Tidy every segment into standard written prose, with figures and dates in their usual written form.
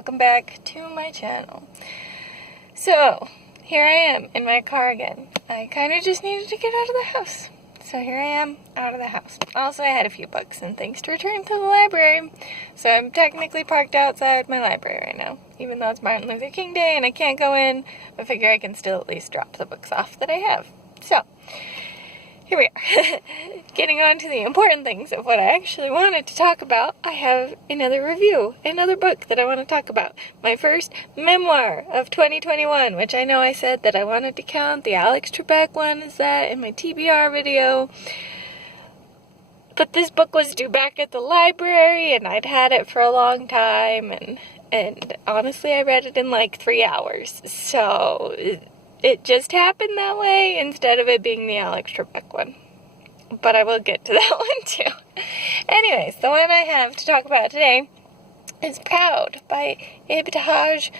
welcome back to my channel. So, here I am in my car again. I kind of just needed to get out of the house. So here I am, out of the house. Also, I had a few books and things to return to the library. So I'm technically parked outside my library right now. Even though it's Martin Luther King Day and I can't go in, I figure I can still at least drop the books off that I have. So, here we are. Getting on to the important things of what I actually wanted to talk about, I have another review, another book that I want to talk about. My first memoir of 2021, which I know I said that I wanted to count. The Alex Trebek one is that in my TBR video. But this book was due back at the library, and I'd had it for a long time, and honestly, I read it in like 3 hours. So it just happened that way instead of it being the Alex Trebek one. But I will get to that one too. Anyways, the one I have to talk about today is Proud by Ibtihaj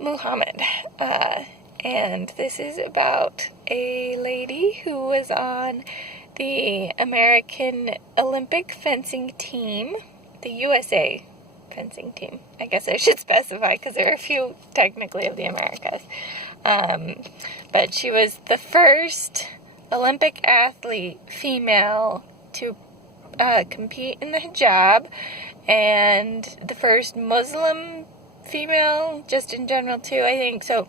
Muhammad. And this is about a lady who was on the American Olympic fencing team, the USA fencing team. I guess I should specify because there are a few technically of the Americas. But she was the first Olympic athlete, female, to compete in the hijab, and the first Muslim female, just in general too, I think. So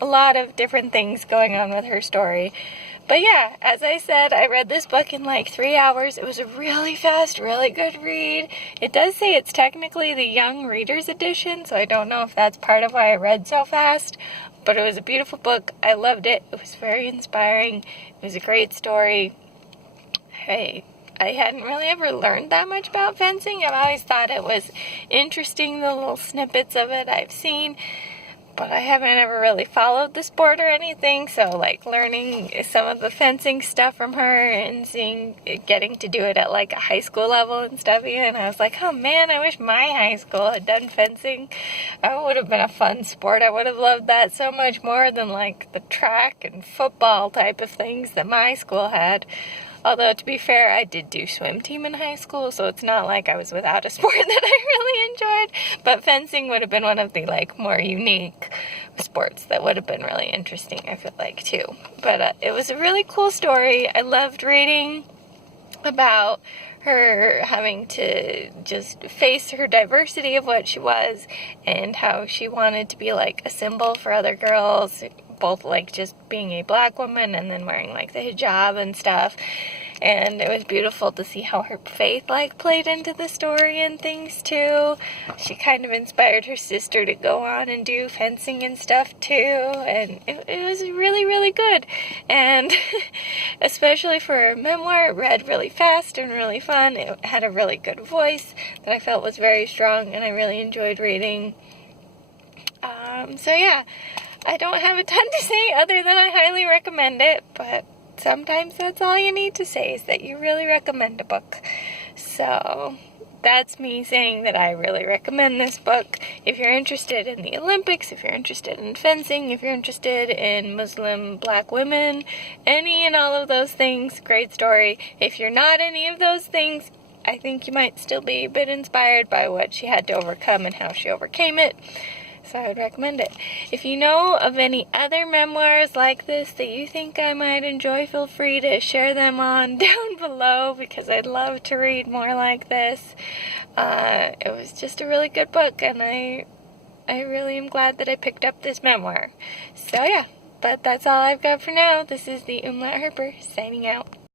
a lot of different things going on with her story. But yeah, as I said, I read this book in like 3 hours. It was a really fast, really good read. It does say it's technically the young reader's edition, so I don't know if that's part of why I read so fast. But it was a beautiful book. I loved it. It was very inspiring. It was a great story. Hey, I hadn't really ever learned that much about fencing. I've always thought it was interesting, the little snippets of it I've seen. But I haven't ever really followed the sport or anything, so like learning some of the fencing stuff from her and getting to do it at like a high school level and stuff even, I was like, oh man, I wish my high school had done fencing. That would have been a fun sport. I would have loved that so much more than like the track and football type of things that my school had. Although, to be fair, I did do swim team in high school, so it's not like I was without a sport that I really enjoyed. But fencing would have been one of the, like, more unique sports that would have been really interesting, I feel like, too. But it was a really cool story. I loved reading about her having to just face her diversity of what she was and how she wanted to be, like, a symbol for other girls, both like just being a black woman and then wearing like the hijab and stuff. And it was beautiful to see how her faith like played into the story and things too. She kind of inspired her sister to go on and do fencing and stuff too, and it was really, really good. And especially for a memoir, it read really fast and really fun. It had a really good voice that I felt was very strong, and I really enjoyed reading. So yeah, I don't have a ton to say other than I highly recommend it, but sometimes that's all you need to say is that you really recommend a book. So that's me saying that I really recommend this book. If you're interested in the Olympics, if you're interested in fencing, if you're interested in Muslim black women, any and all of those things, great story. If you're not any of those things, I think you might still be a bit inspired by what she had to overcome and how she overcame it. So I would recommend it. If you know of any other memoirs like this that you think I might enjoy, feel free to share them on down below because I'd love to read more like this. It was just a really good book, and I really am glad that I picked up this memoir. So yeah, but that's all I've got for now. This is the Umlaut Herper signing out.